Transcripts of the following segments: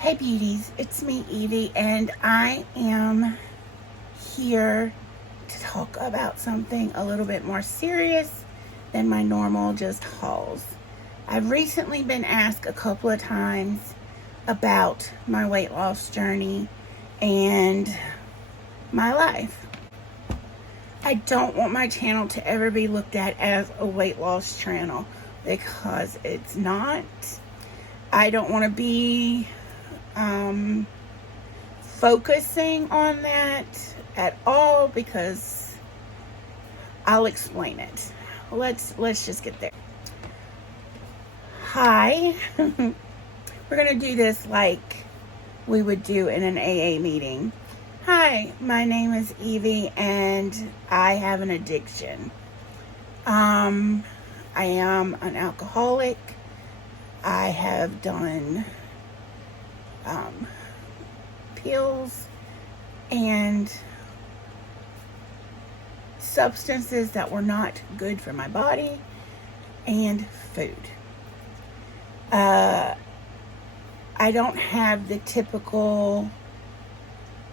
Hey beauties, it's me Evie, and I am here to talk about something a little bit more serious than my normal just hauls. I've recently been asked a couple of times about my weight loss journey and my life. I don't want my channel to ever be looked at as a weight loss channel because it's not. I don't want to be focusing on that at all because I'll explain it. Let's just get there. Hi. We're gonna do this like we would do in an AA meeting. Hi, my name is Evie and I have an addiction. I am an alcoholic. I have done pills and substances that were not good for my body and food. I don't have the typical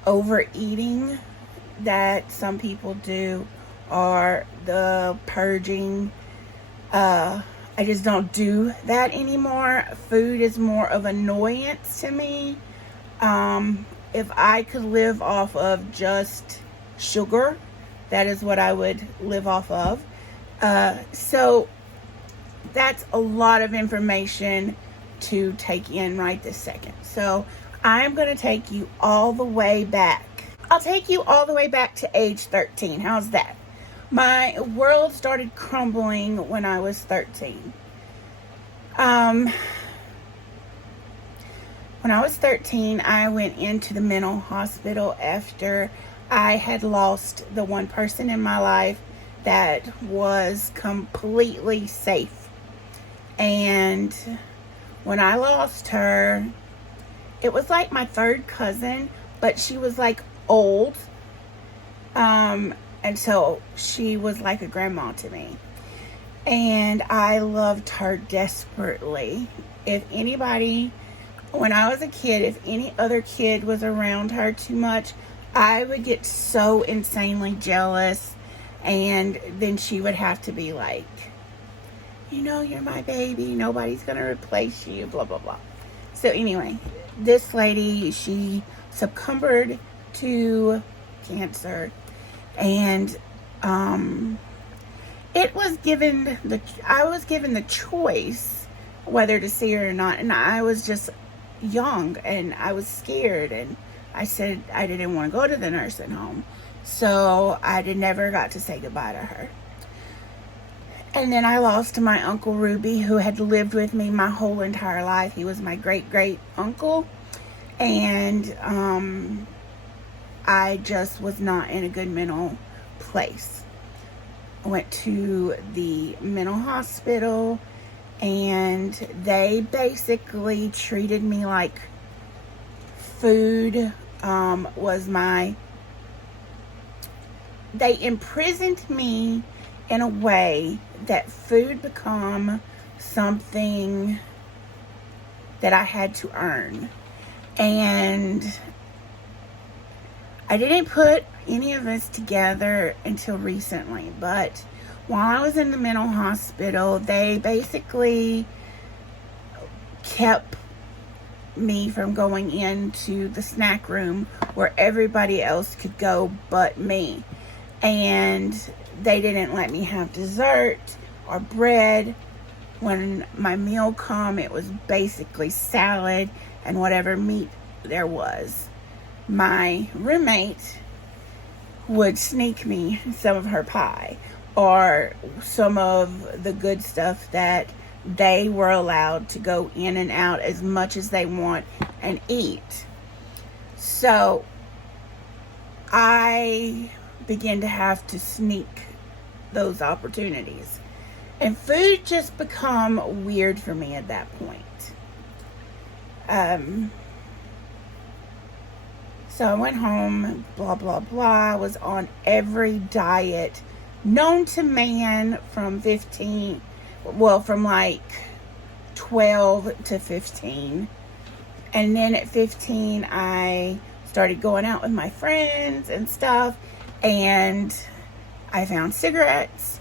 overeating that some people do or the purging. I just don't do that anymore. Food is more of an annoyance to me. If I could live off of just sugar, that is what I would live off of. So that's a lot of information to take in right this second. So I'm going to take you all the way back. I'll take you all the way back to age 13. How's that? My world started crumbling when I was 13. When I was 13, I went into the mental hospital after I had lost the one person in my life that was completely safe. And when I lost her, it was like my third cousin, but she was like old. And so she was like a grandma to me. And I loved her desperately. If anybody, when I was a kid, if any other kid was around her too much, I would get so insanely jealous. And then she would have to be like, you know, you're my baby. Nobody's going to replace you, blah, blah, blah. So anyway, this lady, she succumbed to cancer. And I was given the choice whether to see her or not, and I was just young and I was scared, and I said I didn't want to go to the nursing home, so I never got to say goodbye to her. And then I lost my Uncle Ruby, who had lived with me my whole entire life. He was my great uncle, and I just was not in a good mental place. I went to the mental hospital, and they basically treated me like food they imprisoned me in a way that food became something that I had to earn. And I didn't put any of this together until recently, but while I was in the mental hospital, they basically kept me from going into the snack room where everybody else could go but me. And they didn't let me have dessert or bread. When my meal come, it was basically salad and whatever meat there was. My roommate would sneak me some of her pie or some of the good stuff that they were allowed to go in and out as much as they want and eat. So I began to have to sneak those opportunities. And food just become weird for me at that point. So I went home, blah, blah, blah. I was on every diet known to man from like 12 to 15. And then at 15, I started going out with my friends and stuff, and I found cigarettes.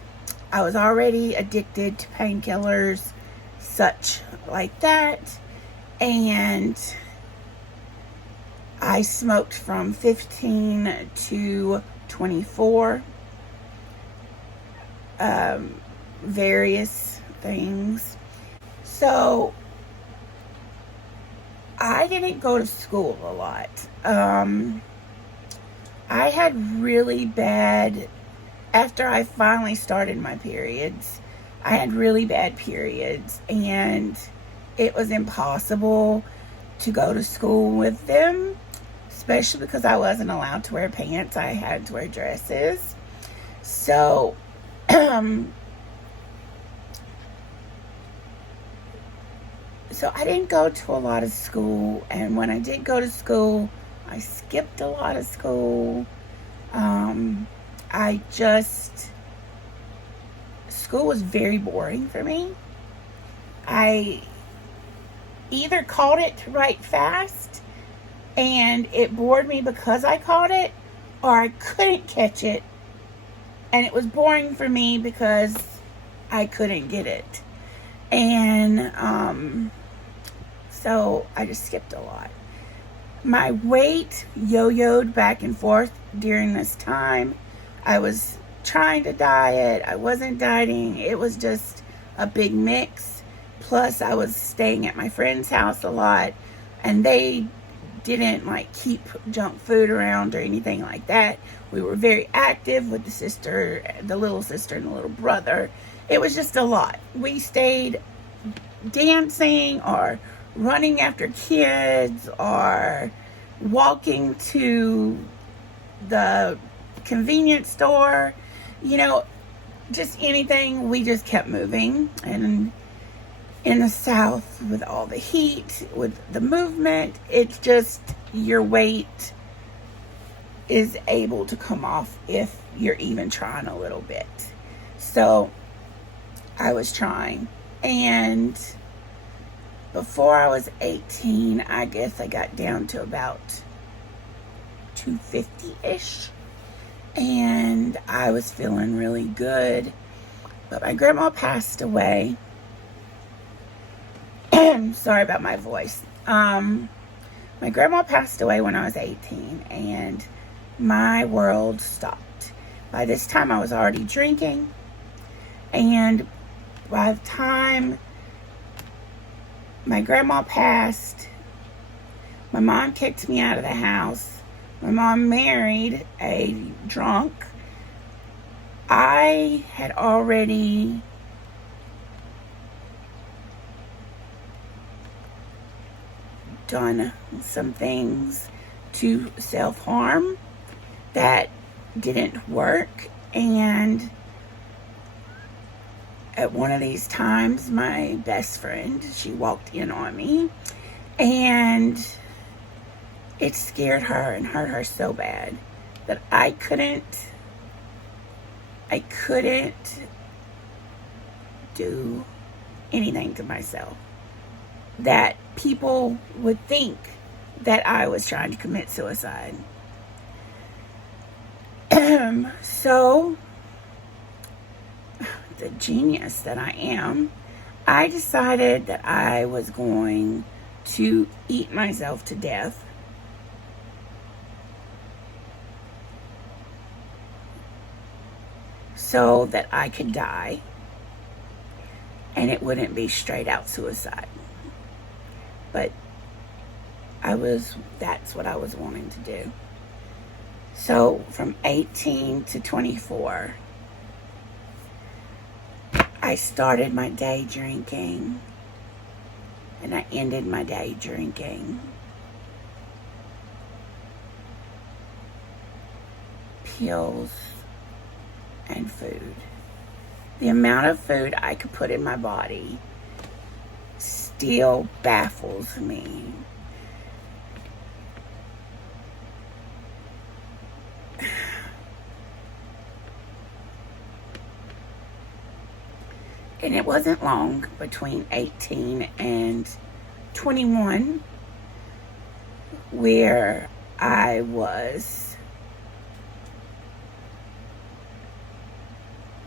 I was already addicted to painkillers, such like that, and I smoked from 15 to 24, various things. So I didn't go to school a lot. I had really bad, after I finally started my periods, I had really bad periods, and it was impossible to go to school with them, especially because I wasn't allowed to wear pants. I had to wear dresses. So, so I didn't go to a lot of school, and when I did go to school, I skipped a lot of school. School was very boring for me. I either caught it right fast and it bored me because I caught it, or I couldn't catch it and it was boring for me because I couldn't get it. And so I just skipped a lot. My weight yo-yoed back and forth during this time. I was trying to diet. I wasn't dieting. It was just a big mix. Plus, I was staying at my friend's house a lot, and they didn't like keep junk food around or anything like that. We were very active with the little sister and the little brother. It was just a lot. We stayed dancing or running after kids or walking to the convenience store, just anything. We just kept moving. And in the South, with all the heat, with the movement, it's just your weight is able to come off if you're even trying a little bit. So I was trying, and before I was 18, I guess I got down to about 250-ish, and I was feeling really good. But my grandma passed away. Sorry about my voice. My grandma passed away when I was 18, and my world stopped. By this time, I was already drinking, and by the time my grandma passed, my mom kicked me out of the house. My mom married a drunk. I had already done some things to self-harm that didn't work, and at one of these times, my best friend, she walked in on me, and it scared her and hurt her so bad that I couldn't do anything to myself that people would think that I was trying to commit suicide. So, the genius that I am, I decided that I was going to eat myself to death. So that I could die and it wouldn't be straight out suicide. But that's what I was wanting to do. So from 18 to 24, I started my day drinking, and I ended my day drinking. Pills and food. The amount of food I could put in my body still baffles me. And it wasn't long between 18 and 21 where I was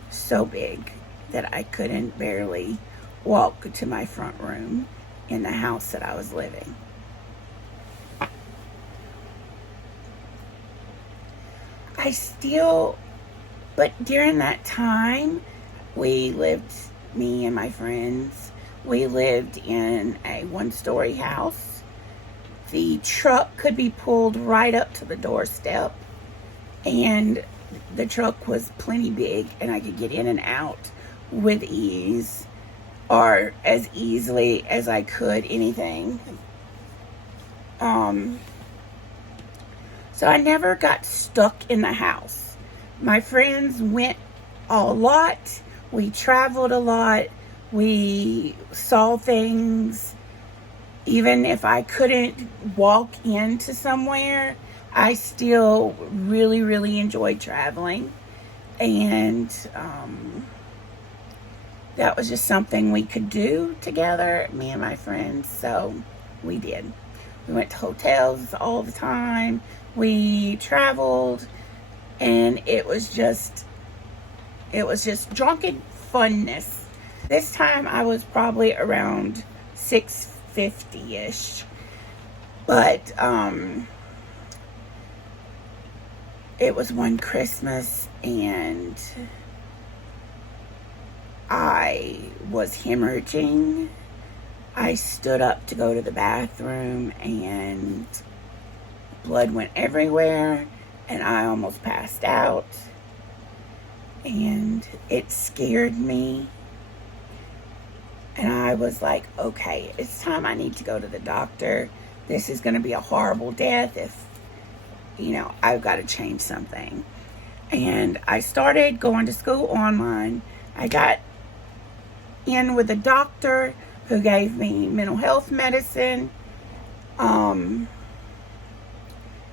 so big that I couldn't barely walk to my front room in the house that I was living. But during that time, me and my friends, we lived in a one-story house. The truck could be pulled right up to the doorstep, and the truck was plenty big, and I could get in and out with ease, or as easily as I could anything. So I never got stuck in the house. My friends went a lot. We traveled a lot. We saw things. Even if I couldn't walk into somewhere, I still really, really enjoyed traveling. And that was just something we could do together, me and my friends. So we did. We went to hotels all the time. We traveled, and it was just drunken funness. This time I was probably around 650-ish. But it was one Christmas, and I was hemorrhaging. I stood up to go to the bathroom, and blood went everywhere, and I almost passed out. And it scared me. And I was like, okay, it's time I need to go to the doctor. This is going to be a horrible death if, I've got to change something. And I started going to school online. I got in with a doctor who gave me mental health medicine,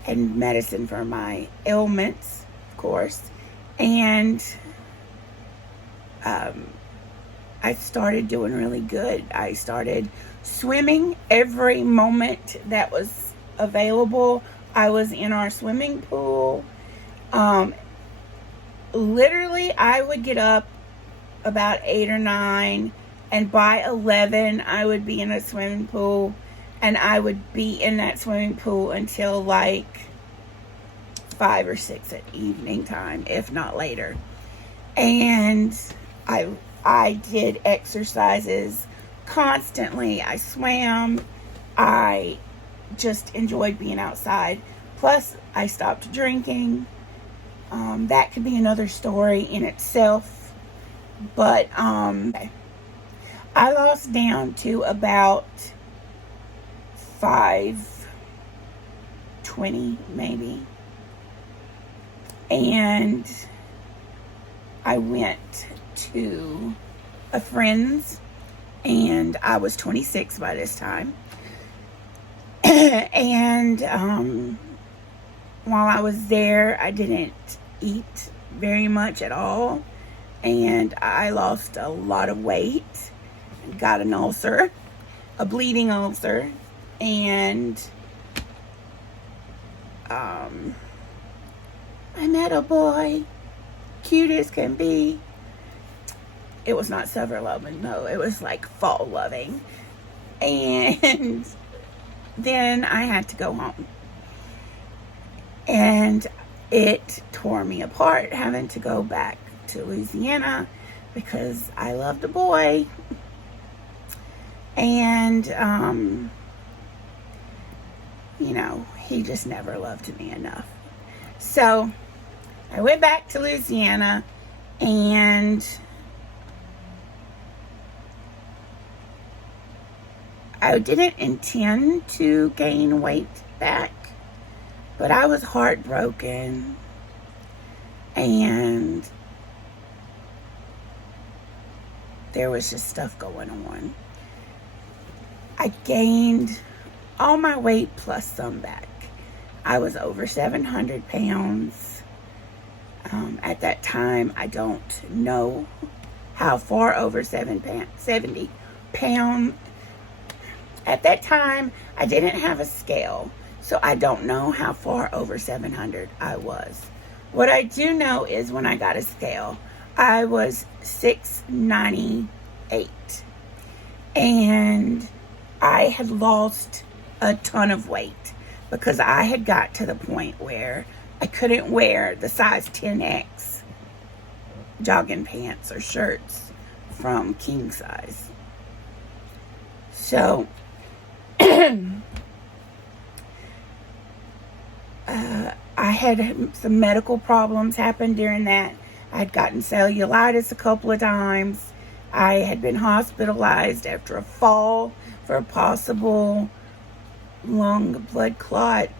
and medicine for my ailments, of course. And I started doing really good. I started swimming every moment that was available. I was in our swimming pool. Literally, I would get up about 8 or 9, and by 11, I would be in a swimming pool, and I would be in that swimming pool until like 5 or 6 at evening time, if not later. And I did exercises constantly. I swam. I just enjoyed being outside. Plus, I stopped drinking. That could be another story in itself. But I lost down to about 520 maybe. And I went to a friend's, and I was 26 by this time. And while I was there, I didn't eat very much at all, and I lost a lot of weight, got an ulcer, a bleeding ulcer, and I met a boy, cute as can be. It was not summer loving, no, it was like fall loving. And then I had to go home. And it tore me apart having to go back to Louisiana because I loved a boy. And, he just never loved me enough. So I went back to Louisiana, and I didn't intend to gain weight back, but I was heartbroken, and there was just stuff going on. I gained all my weight plus some back. I was over 700 pounds. At that time, I don't know how far over 70 pounds. At that time, I didn't have a scale. So I don't know how far over 700 I was. What I do know is when I got a scale, I was 698. And I had lost a ton of weight because I had got to the point where I couldn't wear the size 10X jogging pants or shirts from king size. So I had some medical problems happen during that. I'd gotten cellulitis a couple of times. I had been hospitalized after a fall for a possible lung blood clot.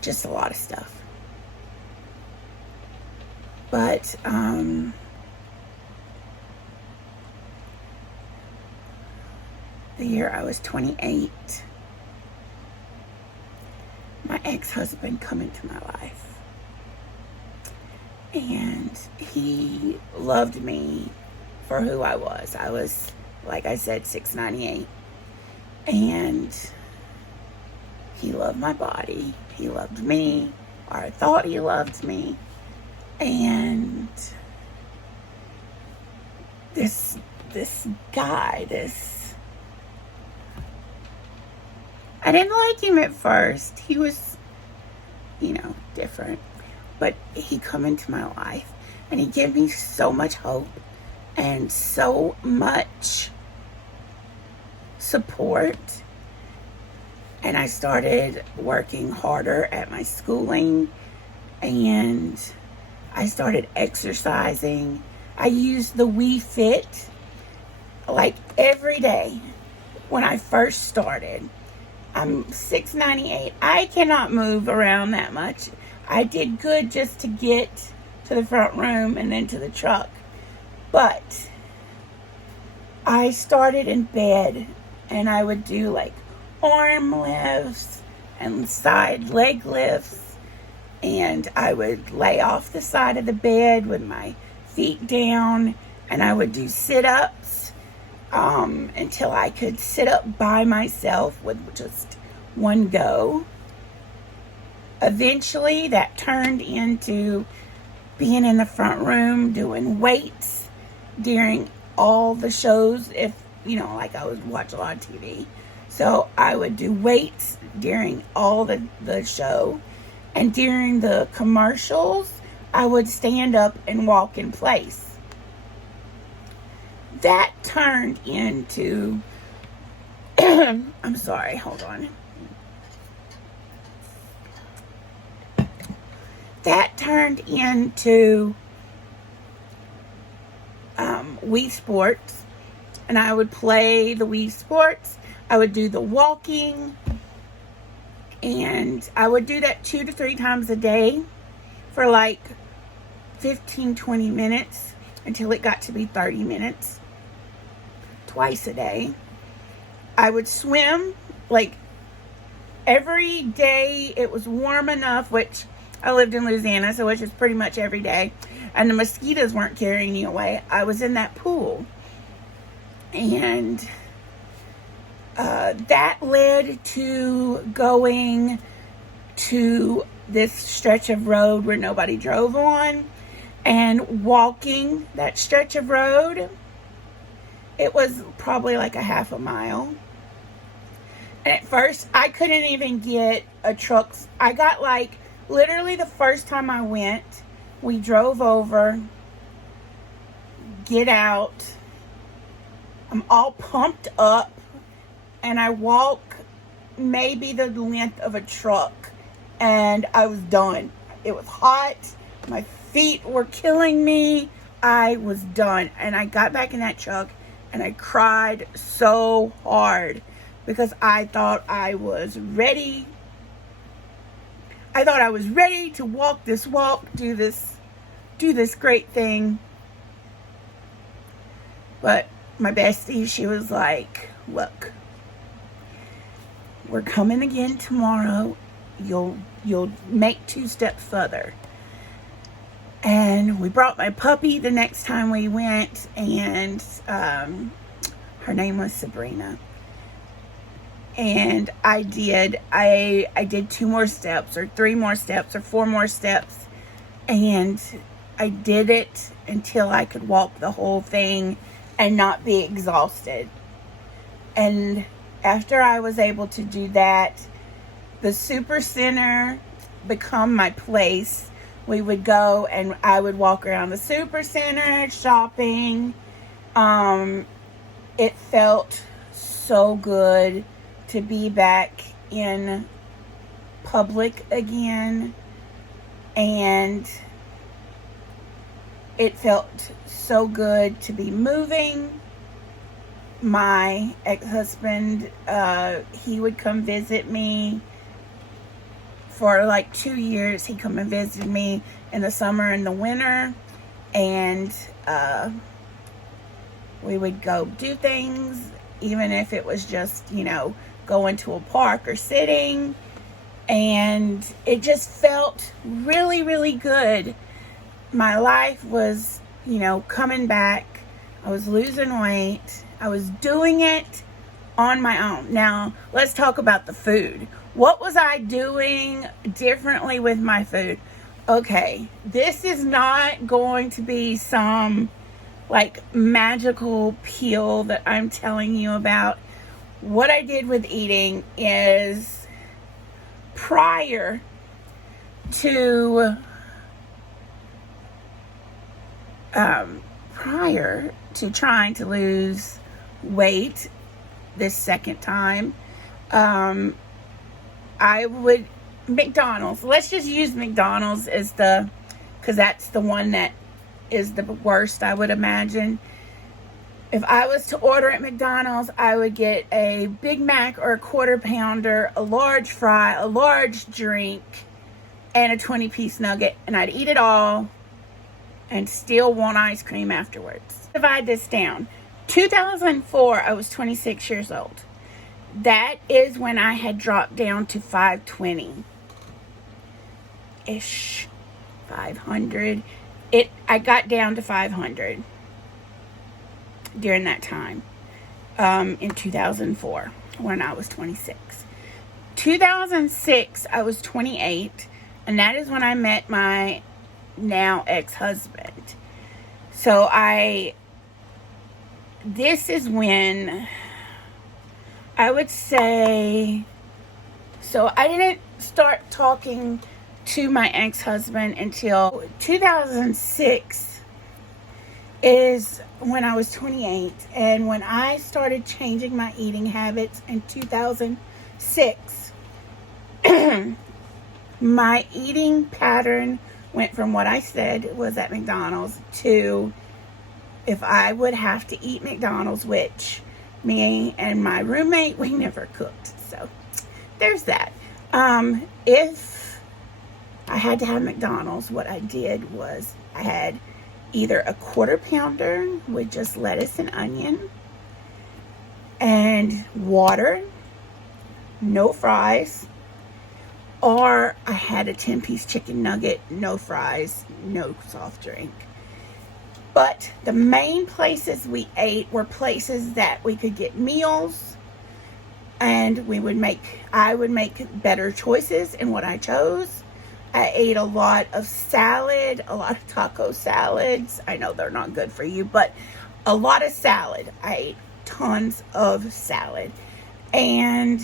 Just a lot of stuff. But the year I was 28, my ex-husband come into my life. And he loved me for who I was. I was, like I said, 698. And he loved my body. He loved me, or I thought he loved me. And this guy, I didn't like him at first. He was, different. But he come into my life and he gave me so much hope and so much support. And I started working harder at my schooling, and I started exercising. I used the Wii Fit like every day when I first started. I'm 698. I cannot move around that much. I did good just to get to the front room and then to the truck. But I started in bed and I would do like arm lifts and side leg lifts. And I would lay off the side of the bed with my feet down, and I would do sit-ups until I could sit up by myself with just one go. Eventually, that turned into being in the front room doing weights during all the shows. If, like I would watch a lot of TV. So I would do weights during all the show. And during the commercials, I would stand up and walk in place. That turned into, I'm sorry, hold on. That turned into Wii Sports. And I would play the Wii Sports. I would do the walking. And I would do that 2 to 3 times a day for like 15, 20 minutes until it got to be 30 minutes. Twice a day. I would swim like every day. It was warm enough, which I lived in Louisiana, so it was pretty much every day. And the mosquitoes weren't carrying me away. I was in that pool. And that led to going to this stretch of road where nobody drove on and walking that stretch of road. It was probably like a half a mile. And at first, I couldn't even get a truck. I got like, literally the first time I went, we drove over, get out. I'm all pumped up. And I walk maybe the length of a truck. And I was done. It was hot. My feet were killing me. I was done. And I got back in that truck and I cried so hard because I thought I was ready. I thought I was ready to walk this walk, do this great thing. But my bestie, she was like, look, we're coming again tomorrow. You'll make 2 steps further. And we brought my puppy the next time we went, and her name was Sabrina. And I did 2 more steps or 3 more steps or 4 more steps, and I did it until I could walk the whole thing and not be exhausted. And after I was able to do that, the super center become my place. We would go and I would walk around the super center shopping. It felt so good to be back in public again, and it felt so good to be moving. My ex-husband, he would come visit me for like 2 years. He come and visited me in the summer and the winter, and we would go do things, even if it was just, going to a park or sitting. And it just felt really, really good. My life was, coming back. I was losing weight. I was doing it on my own. Now, let's talk about the food. What was I doing differently with my food? Okay, this is not going to be some magical pill that I'm telling you about. What I did with eating is prior to trying to lose weight this second time, I would McDonald's. Let's just use McDonald's as because that's the one that is the worst, I would imagine. If I was to order at McDonald's, I would get a Big Mac or a Quarter Pounder, a large fry, a large drink, and a 20-piece nugget, and I'd eat it all and still want ice cream afterwards. Divide this down. 2004, I was 26 years old. That is when I had dropped down to 520-ish, 500. I got down to 500 during that time, in 2004, when I was 26. 2006, I was 28, and that is when I met my now ex-husband. So this is when I would say, so I didn't start talking to my ex-husband until 2006 is when I was 28. And when I started changing my eating habits in 2006, my eating pattern went from what I said was at McDonald's to if I would have to eat McDonald's, which me and my roommate, we never cooked. So there's that. If I had to have McDonald's, what I did was I had either a Quarter Pounder with just lettuce and onion and water, no fries, or I had a 10-piece chicken nugget, no fries, no soft drink. But the main places we ate were places that we could get meals, and I would make better choices in what I chose. I ate a lot of salad, a lot of taco salads. I know they're not good for you, but a lot of salad. I ate tons of salad. And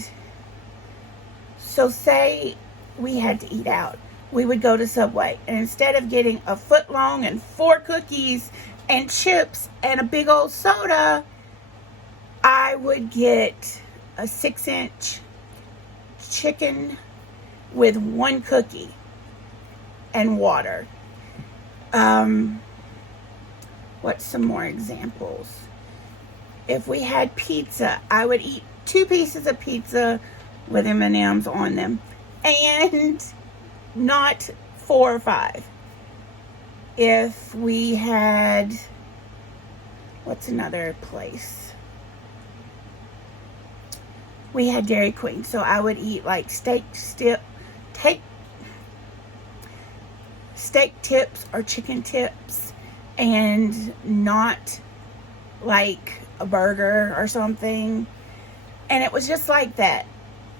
so say we had to eat out. We would go to Subway, and instead of getting a foot long and 4 cookies and chips and a big old soda, I would get a 6-inch chicken with 1 cookie and water. What's some more examples? If we had pizza, I would eat 2 pieces of pizza with M&Ms on them, and not 4 or 5. If we had, what's another place? We had Dairy Queen, so I would eat like steak tips or chicken tips, and not like a burger or something. And it was just like that.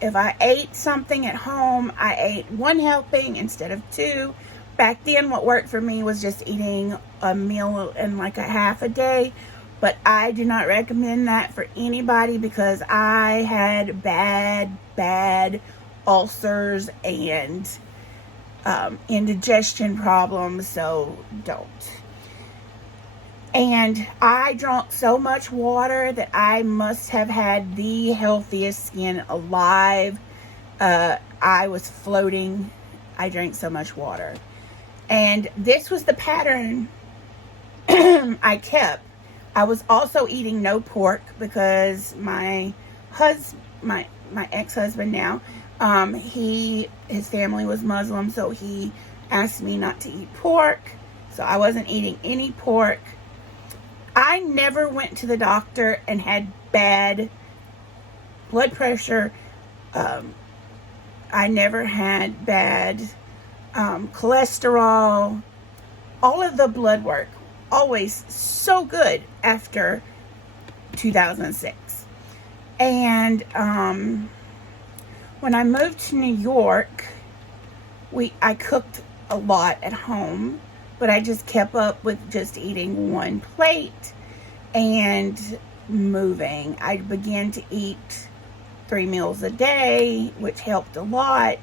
If I ate something at home, I ate one helping instead of two. Back then, what worked for me was just eating a meal and like a half a day. But I do not recommend that for anybody because I had bad ulcers and indigestion problems. So don't. And I drank so much water that I must have had the healthiest skin alive. I was floating. I drank so much water. And this was the pattern I kept. I was also eating no pork because my ex-husband now, his family was Muslim, so he asked me not to eat pork. So I wasn't eating any pork. I never went to the doctor and had bad blood pressure. I never had bad cholesterol. All of the blood work, always so good after 2006. And when I moved to New York, I cooked a lot at home. But I just kept up with just eating one plate and moving. I began to eat 3 meals a day, which helped a lot.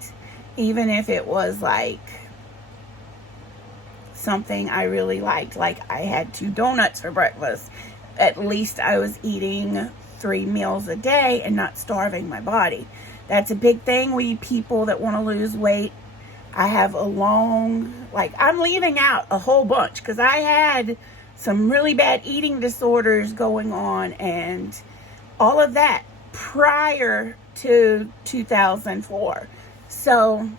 Even if it was like something I really liked, like I had 2 donuts for breakfast. At least I was eating 3 meals a day and not starving my body. That's a big thing. We people that want to lose weight. I have I'm leaving out a whole bunch because I had some really bad eating disorders going on and all of that prior to 2004. So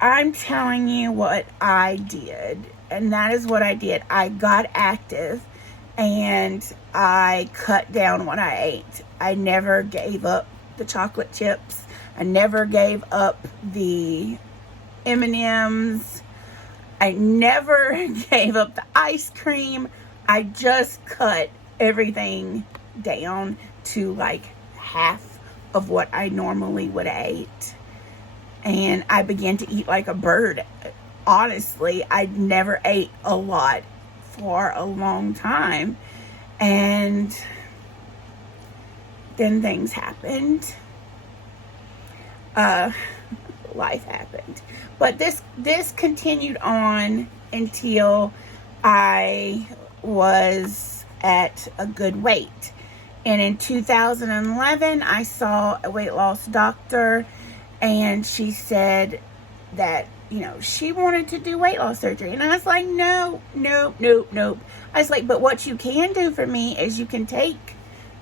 I'm telling you what I did, and that is what I did. I got active and I cut down what I ate. I never gave up the chocolate chips. I never gave up the M&Ms. I never gave up the ice cream. I just cut everything down to like half of what I normally would eat. And I began to eat like a bird. Honestly, I never ate a lot for a long time. And then things happened. Life happened. But this continued on until I was at a good weight. And in 2011, I saw a weight loss doctor, and she said that, she wanted to do weight loss surgery. And I was like, no. I was like, but what you can do for me is you can take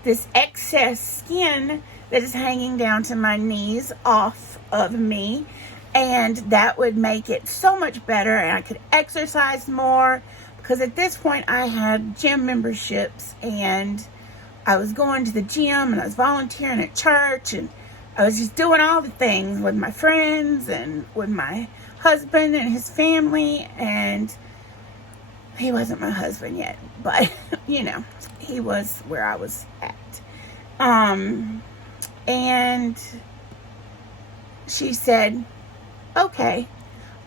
this excess skin that is hanging down to my knees off of me, and that would make it so much better, and I could exercise more because at this point I had gym memberships and I was going to the gym and I was volunteering at church and I was just doing all the things with my friends and with my husband and his family. And he wasn't my husband yet, but he was where I was at. And she said, okay,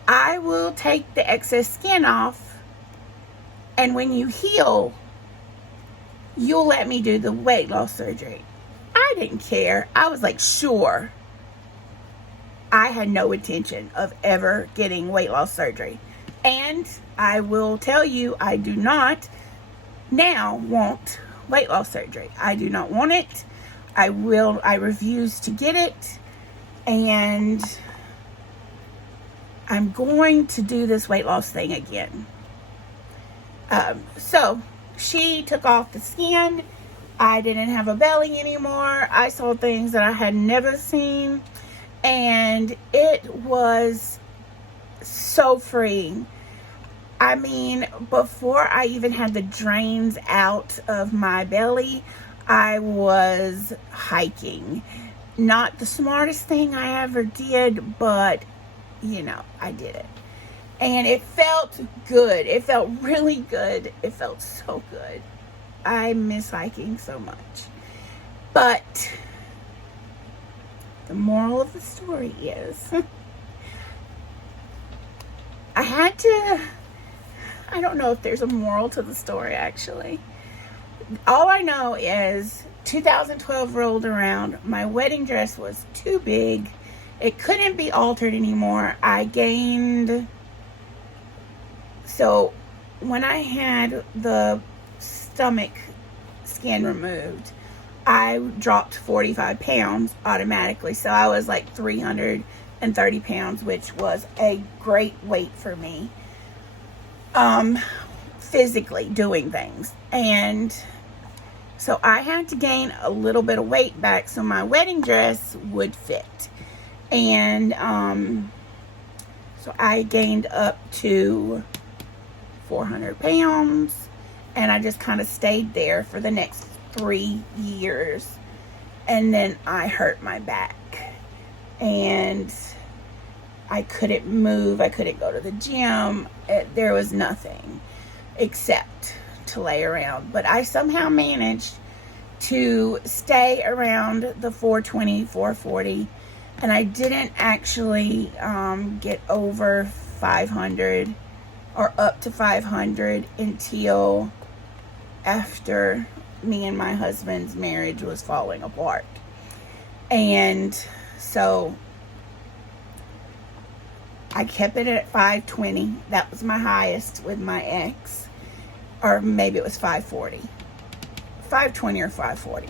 I will take the excess skin off, and when you heal, you'll let me do the weight loss surgery. I didn't care. I was like, sure. I had no intention of ever getting weight loss surgery. And I will tell you, I do not now want weight loss surgery. I do not want it. I refuse to get it. And I'm going to do this weight loss thing again. So she took off the skin. I didn't have a belly anymore. I saw things that I had never seen. And it was so freeing. I mean, before I even had the drains out of my belly, I was hiking. Not the smartest thing I ever did, but, I did it. And it felt good. It felt really good. It felt so good. I miss hiking so much. But the moral of the story is I don't know if there's a moral to the story, actually. All I know is 2012 rolled around. My wedding dress was too big. It couldn't be altered anymore. So when I had the stomach skin removed, I dropped 45 pounds automatically. So I was like 330 pounds, which was a great weight for me. Physically doing things. And so I had to gain a little bit of weight back so my wedding dress would fit. And so I gained up to 400 pounds, and I just kind of stayed there for the next 3 years. And then I hurt my back, and I couldn't move. I couldn't go to the gym. There was nothing except to lay around. But I somehow managed to stay around the 420, 440. And I didn't actually get over 500 or up to 500 until after me and my husband's marriage was falling apart. And so I kept it at 520. That was my highest with my ex. Or maybe it was 540. 520 or 540.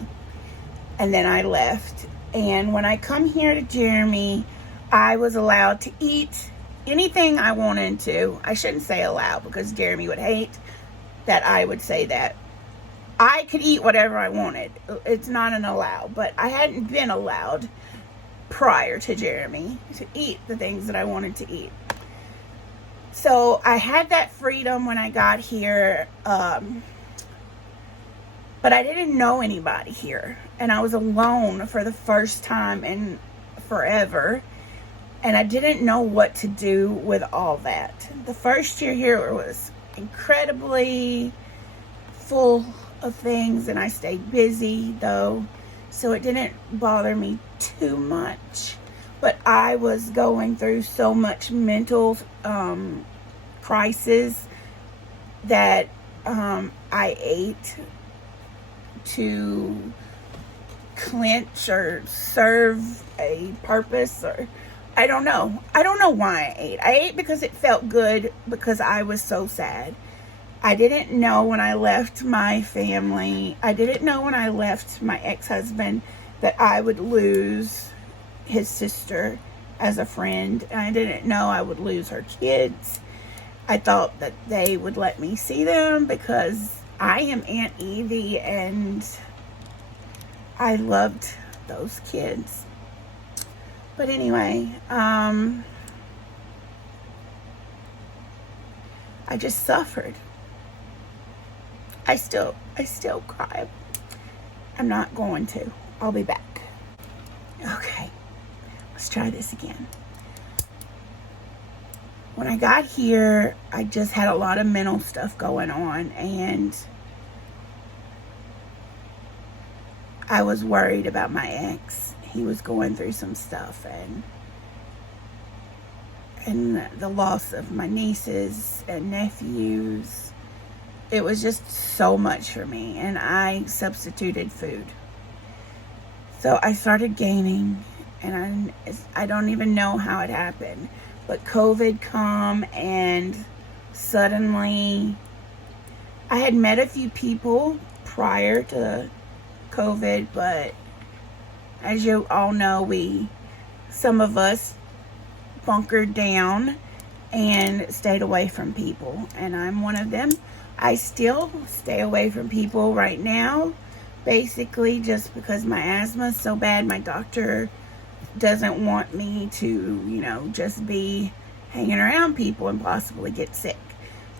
And then I left. And when I come here to Jeremy, I was allowed to eat anything I wanted to. I shouldn't say allowed, because Jeremy would hate that I would say that. I could eat whatever I wanted. It's not an allow, but I hadn't been allowed prior to Jeremy to eat the things that I wanted to eat. So I had that freedom when I got here, but I didn't know anybody here, and I was alone for the first time in forever, and I didn't know what to do with all that. The first year here was incredibly full of things, and I stayed busy though, so it didn't bother me too much. But I was going through so much mental crisis that I ate to clinch or serve a purpose, or I don't know why I ate. I ate because it felt good, because I was so sad. I didn't know when I left my family, I didn't know when I left my ex-husband that I would lose his sister as a friend, and I didn't know I would lose her kids. I thought that they would let me see them because I am Aunt Evie, and I loved those kids. But anyway, I just suffered. I still cry. I'm not going to. I'll be back. Okay, let's try this again. When I got here, I just had a lot of mental stuff going on, and I was worried about my ex. He was going through some stuff, and the loss of my nieces and nephews. It was just so much for me, and I substituted food. So I started gaining, and I don't even know how it happened. But COVID come, and suddenly I had met a few people prior to COVID, but as you all know, some of us bunkered down and stayed away from people, and I'm one of them. I still stay away from people right now, basically just because my asthma is so bad. My doctor doesn't want me to, just be hanging around people and possibly get sick.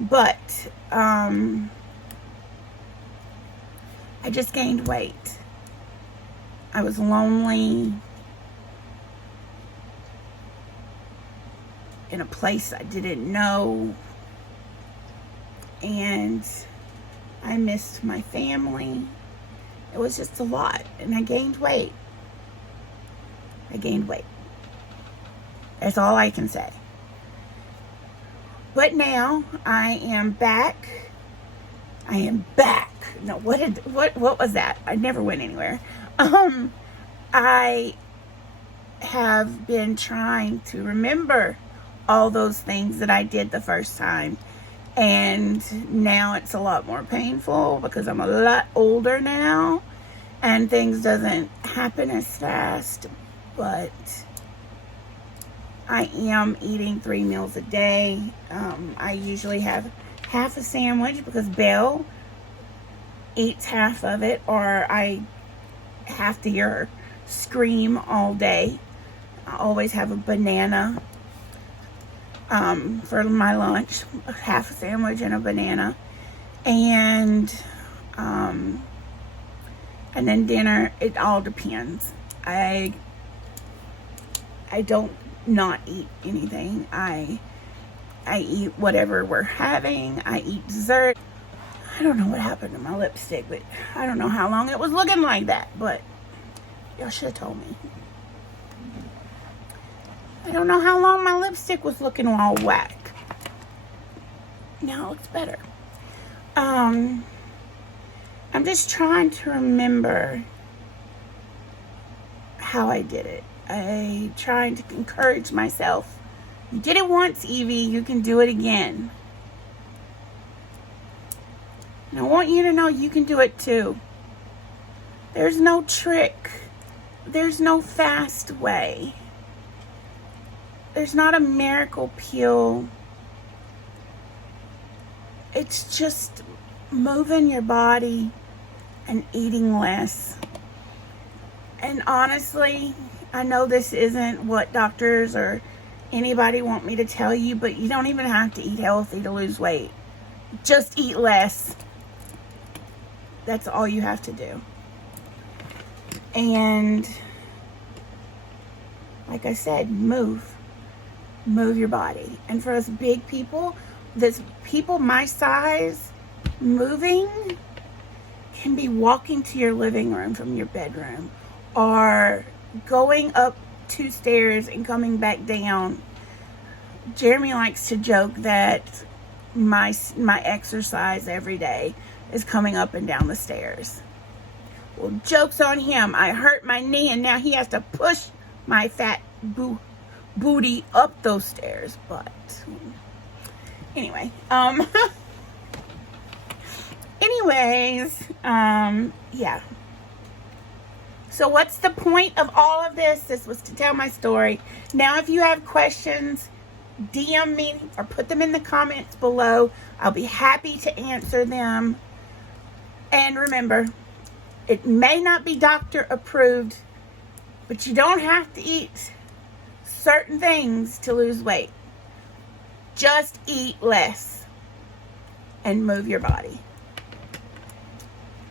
But I just gained weight. I was lonely in a place I didn't know, and I missed my family, It was just a lot, and I gained weight. That's all I can say. But now I am back. No, what was that? I never went anywhere. I have been trying to remember all those things that I did the first time. And now it's a lot more painful because I'm a lot older now and things doesn't happen as fast. But I am eating 3 meals a day. I usually have half a sandwich because Belle eats half of it, or I have to hear her scream all day. I always have a banana for my lunch, half a sandwich and a banana, and then dinner. It all depends. I don't not eat anything. I eat whatever we're having. I eat dessert. I don't know what happened to my lipstick, but I don't know how long it was looking like that, but y'all should have told me. I don't know how long my lipstick was looking all whack. Now it looks better. I'm just trying to remember how I did it. I trying to encourage myself. You did it once, Evie. You can do it again. And I want you to know you can do it too. There's no trick. There's no fast way. There's not a miracle pill. It's just moving your body and eating less. And honestly, I know this isn't what doctors or anybody want me to tell you, but you don't even have to eat healthy to lose weight. Just eat less. That's all you have to do. And like I said, move your body. And for us big people, people my size, moving can be walking to your living room from your bedroom, or going up 2 stairs and coming back down. Jeremy likes to joke that my exercise every day is coming up and down the stairs. Well, joke's on him. I hurt my knee and now he has to push my fat booty up those stairs. But anyway, yeah. So what's the point of all of this? This was to tell my story. Now, if you have questions, DM me or put them in the comments below. I'll be happy to answer them. And remember, it may not be doctor approved, but you don't have to eat certain things to lose weight. Just eat less and move your body.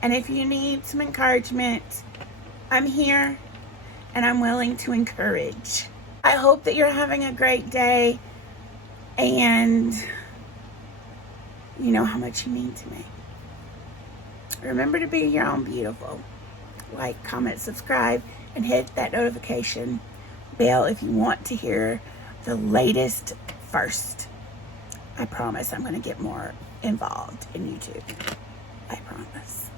And if you need some encouragement, I'm here and I'm willing to encourage. I hope that you're having a great day, and you know how much you mean to me. Remember to be your own beautiful. Like, comment, subscribe, and hit that notification bell if you want to hear the latest first. I promise I'm going to get more involved in YouTube. I promise.